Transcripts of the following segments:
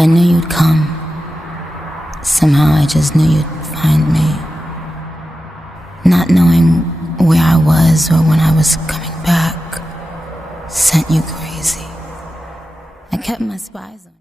I knew you'd come. Somehow I just knew you'd find me. Not knowing where I was or when I was coming back sent you crazy. I kept my spies on you.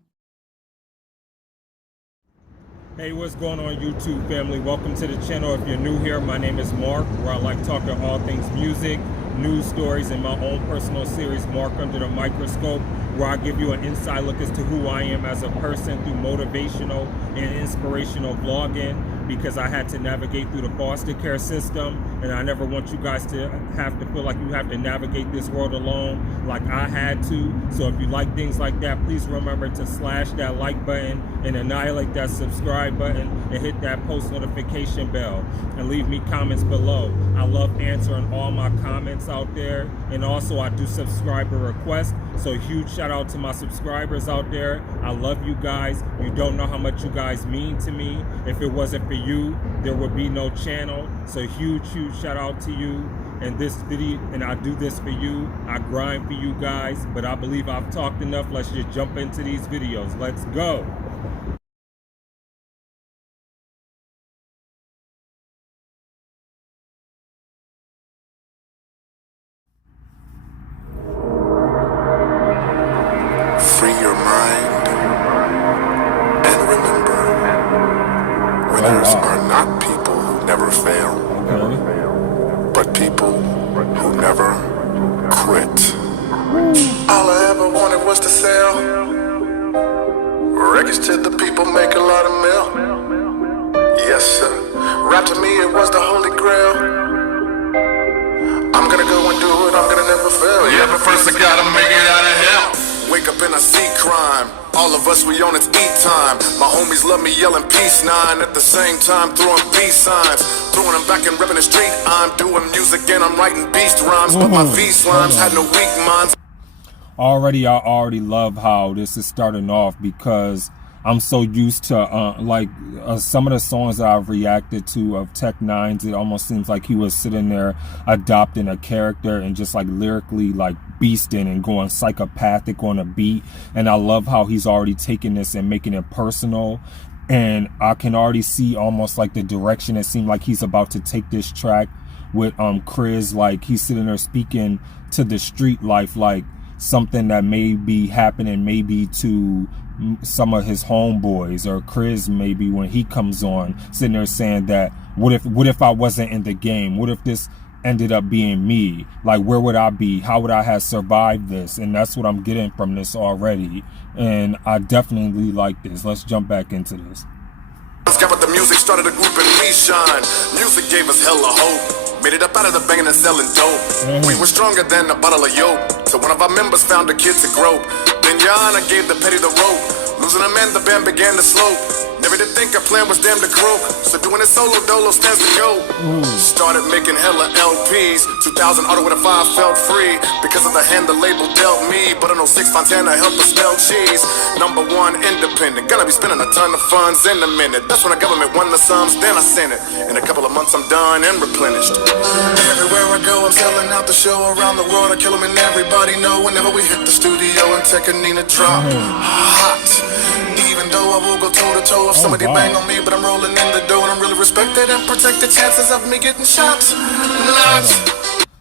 Hey, what's going on, YouTube family? Welcome to the channel. If you're new here, my name is Mark, where I like talking all things music, news stories, and my own personal series, Mark Under the Microscope, where I give you an inside look as to who I am as a person through motivational and inspirational vlogging, because I had to navigate through the foster care system, and I never want you guys to have to feel like you have to navigate this world alone like I had to. So if you like things like that, please remember to slash that like button and annihilate that subscribe button and hit that post notification bell and leave me comments below. I love answering all my comments out there, and also I do subscriber requests. So huge shout out to my subscribers out there. I love you guys. You don't know how much you guys mean to me. If it wasn't for you, there would be no channel. So huge shout out to you. And this video, and I do this for you. I grind for you guys, but I believe I've talked enough. Let's just jump into these videos. Let's go. Free your mind and remember, winners are not people who never fail, but people who never quit. All I ever wanted was to sell records to the people, make a lot of mail. Yes sir, rap to me it was the holy grail. I'm gonna go and do it, I'm gonna never fail. Yeah, but first I gotta make it out of hell. Wake up and I see crime. All of us, we on it's eat time. My homies love me yelling peace nine. At the same time throwing peace signs. Throwing them back and ripping the street. I'm doing music and I'm writing beast rhymes. But my V-slimes had no weak minds. I already love how this is starting off, because I'm so used to some of the songs that I've reacted to of N9ne's. It almost seems like he was sitting there adopting a character and just like lyrically like beasting and going psychopathic on a beat. And I love how he's already taking this and making it personal. And I can already see almost like the direction it seemed like he's about to take this track with Krizz. Like he's sitting there speaking to the street life, like something that may be happening maybe to some of his homeboys, or Krizz maybe when he comes on, sitting there saying that what if I wasn't in the game? What if this ended up being me? Like, where would I be? How would I have survived this? And that's what I'm getting from this already, and I definitely like this. Let's jump back into this. Got with the music, started a group and we shine. Music gave us hella hope. Made it up out of the banging and selling dope. We were stronger than a bottle of yolk. So one of our members found a kid to grope. Then Yana gave the petty the rope. Losing a man, the band began to slope. Never did think our plan was damn to croak. So doing it solo dolo stands to go. Started making hella LPs. 2000 auto with a 5 felt free. Because of the hand the label dealt me. But I know 6 Fontana helped us smell cheese. Number 1 independent. Gonna be spending a ton of funds in a minute. That's when the government won the sums, then I sent it. In a couple of months I'm done and replenished. Everywhere I go I'm selling out the show. Around the world I kill them and everybody know. Whenever we hit the studio and N9ne drop hot. Even though I will go toe to toe if somebody bang on me, but I'm rolling in the dough and I'm really respected and protect the chances of me getting shot.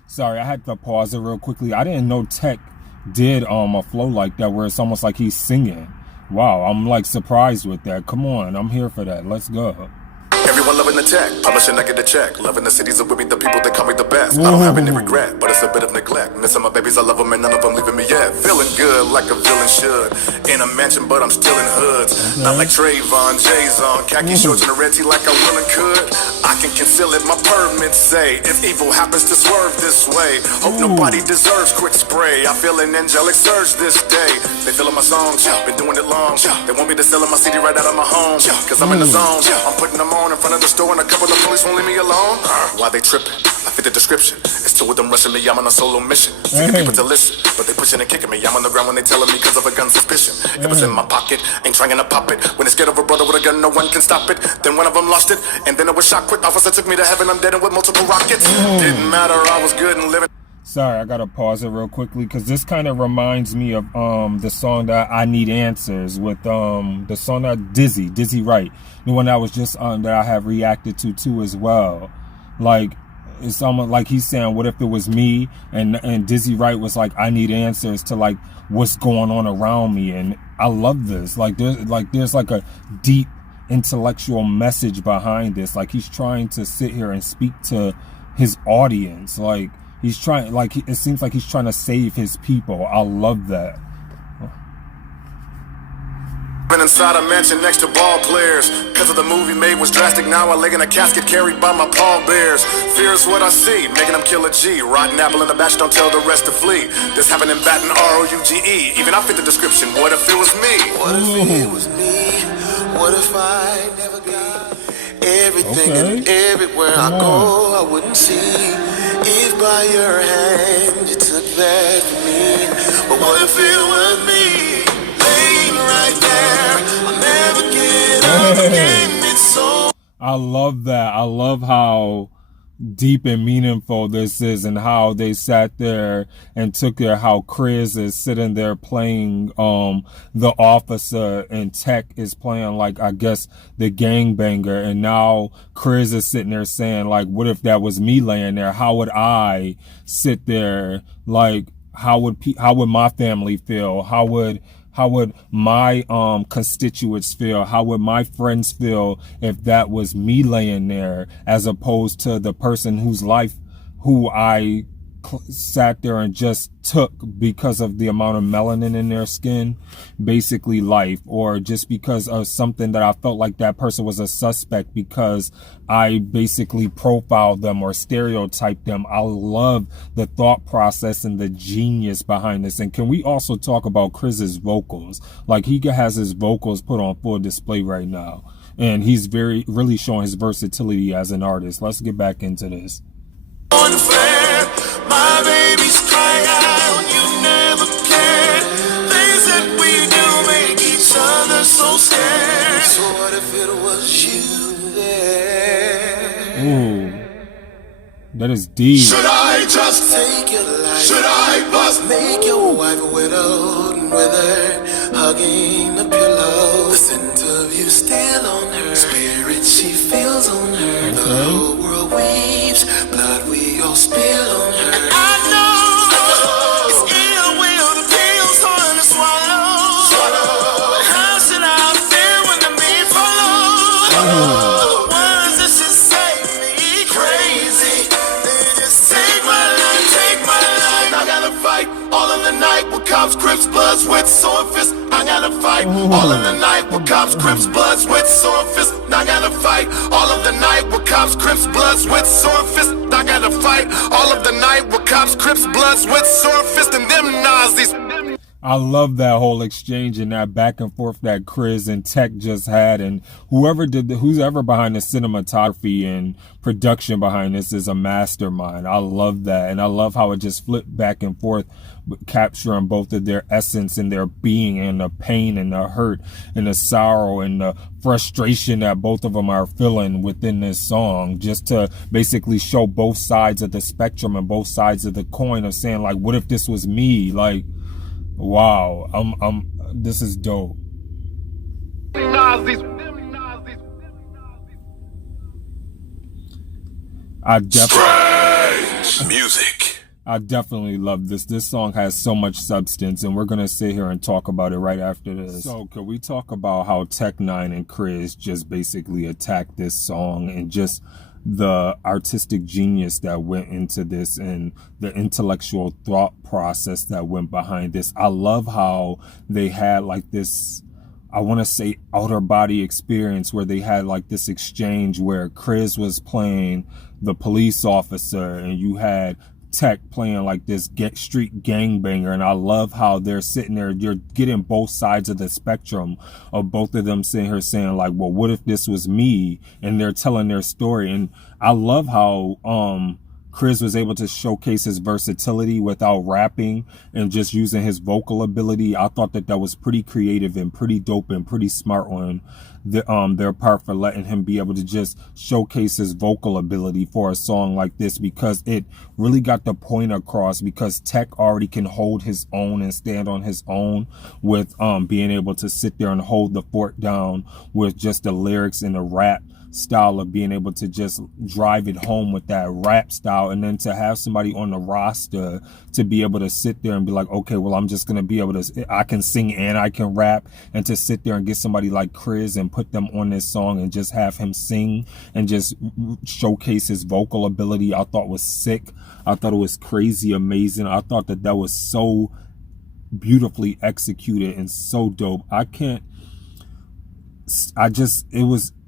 Sorry, I had to pause it real quickly. I didn't know Tech did a flow like that where it's almost like he's singing. Wow, I'm like surprised with that. Come on, I'm here for that. Let's go. Everyone loving the tech, publishing I get a check. Loving the cities of with me, the people that call me the best. I don't have any regret, but it's a bit of neglect. Missing my babies, I love them and none of them leaving me yet. Feeling good like a villain should. In a mansion, but I'm still in hoods. Not like Trayvon, Jay's on khaki shorts and a red tee like I will and could. I can conceal it, my permits say. If evil happens to swerve this way, hope nobody deserves quick spray. I feel an angelic surge this day. They feeling my songs, been doing it long. They want me to sell my CD right out of my home. Cause I'm in the zone, I'm putting them on in front of the store and a couple of police won't leave me alone. Why they tripping? I fit the description. It's two of them rushing me, I'm on a solo mission. Seeking people to listen, but they pushing and kicking me. I'm on the ground when they telling me cause of a gun suspicion. It was in my pocket, ain't trying to pop it. When they scared of a brother with a gun, no one can stop it. Then one of them lost it, and then it was shot quick. Officer took me to heaven, I'm dead and with multiple rockets. Didn't matter, I was good and living. Sorry, I gotta pause it real quickly because this kind of reminds me of the song that I Need Answers with the song that Dizzy Wright, the one that was just that I have reacted to too as well. Like it's almost like he's saying, what if it was me? And Dizzy Wright was like, I need answers to like what's going on around me. And I love this. Like there's like a deep intellectual message behind this. Like he's trying to sit here and speak to his audience. Like he's trying, like it seems like he's trying to save his people. I love that. Been inside a mansion next to ball players. Cause of the movie made was drastic. Now I lay in a casket carried by my pallbearers. Fear is what I see, making them kill a G. Rotten apple in the batch, don't tell the rest to flee. This happened in Baton, R-O-U-G-E. Even I fit the description. What if it was me? What if it was me? What if I never got everything and everywhere I go I wouldn't see? If by your hand you took that from me. But what if it was me? Right there, I'll never get up again. It's so I love that. I love how deep and meaningful this is, and how they sat there and took there, how Krizz is sitting there playing the officer, and Tech is playing like, I guess, the gangbanger, and now Krizz is sitting there saying like, what if that was me laying there? How would I sit there? Like how would my family feel? How would my constituents feel? How would my friends feel if that was me laying there, as opposed to the person whose life who I sat there and just took because of the amount of melanin in their skin, basically life, or just because of something that I felt like that person was a suspect because I basically profiled them or stereotyped them. I love the thought process and the genius behind this. And can we also talk about Krizz's vocals? Like he has his vocals put on full display right now, and he's really showing his versatility as an artist. Let's get back into this. Unfair, my baby's crying out, you never cared. Things that we do make each other so scared. So what if it was you there? Ooh, that is deep. Should I just take your life? Should I bust? Make your wife a widow and withered, hugging the pillow. The scent of you still on her spirit, she feels on her. The whole world weeps, blood we all spill on her. And I know it's ill will, the pills hard to swallow. But how should I feel when the men follow? Words that should say me crazy, they just take my life. I gotta fight all in the night with cops, Crips, Bloods with sword fists. I gotta fight all in the night with cops, Crips, Bloods with sword fists. I gotta fight all of the night with cops, Crips, Bloods with sword fists. I gotta fight all of the night with cops, Crips, Bloods with sword fists, and them Nazis. I love that whole exchange and that back and forth that Krizz and Tech just had, and whoever behind the cinematography and production behind this is a mastermind. I love that, and I love how it just flipped back and forth, capturing both of their essence and their being, and the pain and the hurt and the sorrow and the frustration that both of them are feeling within this song, just to basically show both sides of the spectrum and both sides of the coin of saying like, what if this was me? Like, wow, this is dope. Strange music. I definitely love this. This song has so much substance, and we're going to sit here and talk about it right after this. So can we talk about how N9ne and Krizz just basically attacked this song, and just the artistic genius that went into this and the intellectual thought process that went behind this? I love how they had like this, I want to say, outer body experience, where they had like this exchange where Krizz was playing the police officer and you had Tech playing like this street gangbanger. And I love how they're sitting there, you're getting both sides of the spectrum of both of them sitting here saying like, well, what if this was me? And they're telling their story. And I love how Krizz was able to showcase his versatility without rapping and just using his vocal ability. I thought that was pretty creative and pretty dope and pretty smart on their part for letting him be able to just showcase his vocal ability for a song like this, because it really got the point across, because Tech already can hold his own and stand on his own with being able to sit there and hold the fort down with just the lyrics and the rap style of being able to just drive it home with that rap style. And then to have somebody on the roster to be able to sit there and be like, okay, well, I'm just going to be able to, I can sing and I can rap, and to sit there and get somebody like Krizz and put them on this song and just have him sing and just showcase his vocal ability, I thought was sick. I thought it was crazy amazing. I thought that was so beautifully executed and so dope.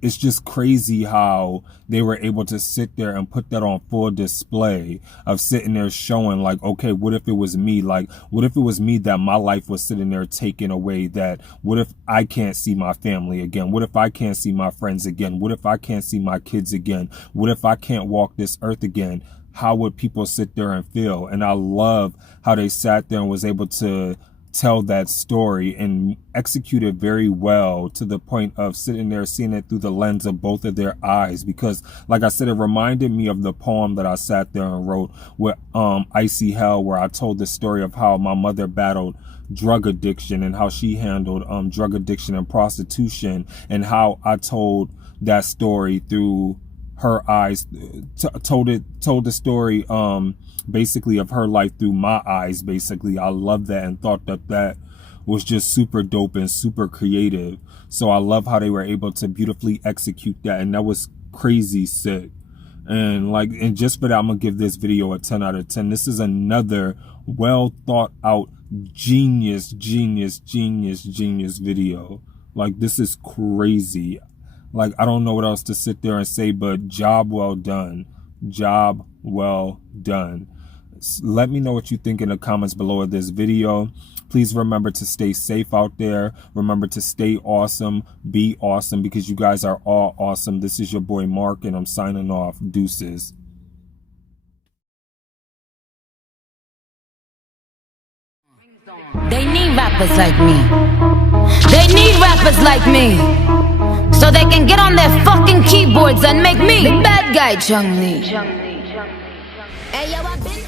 It's just crazy how they were able to sit there and put that on full display of sitting there showing like, okay, what if it was me? Like, what if it was me that my life was sitting there taken away? That what if I can't see my family again? What if I can't see my friends again? What if I can't see my kids again? What if I can't walk this earth again? How would people sit there and feel? And I love how they sat there and was able to tell that story and execute it very well, to the point of sitting there seeing it through the lens of both of their eyes. Because like I said, it reminded me of the poem that I sat there and wrote with Icy Hell, where I told the story of how my mother battled drug addiction and how she handled drug addiction and prostitution, and how I told that story through her eyes, told the story basically of her life through my eyes. Basically, I love that and thought that was just super dope and super creative. So I love how they were able to beautifully execute that, and that was crazy sick. And just for that, I'm gonna give this video a 10 out of 10. This is another well thought out genius video. Like, this is crazy. Like, I don't know what else to sit there and say, but job well done. Job well done. Let me know what you think in the comments below of this video. Please remember to stay safe out there. Remember to stay awesome. Be awesome, because you guys are all awesome. This is your boy Mark, and I'm signing off. Deuces. They need rappers like me. They need rappers like me, so they can get on their fucking keyboards and make me the bad guy, Chung Lee. Hey, yo, I've been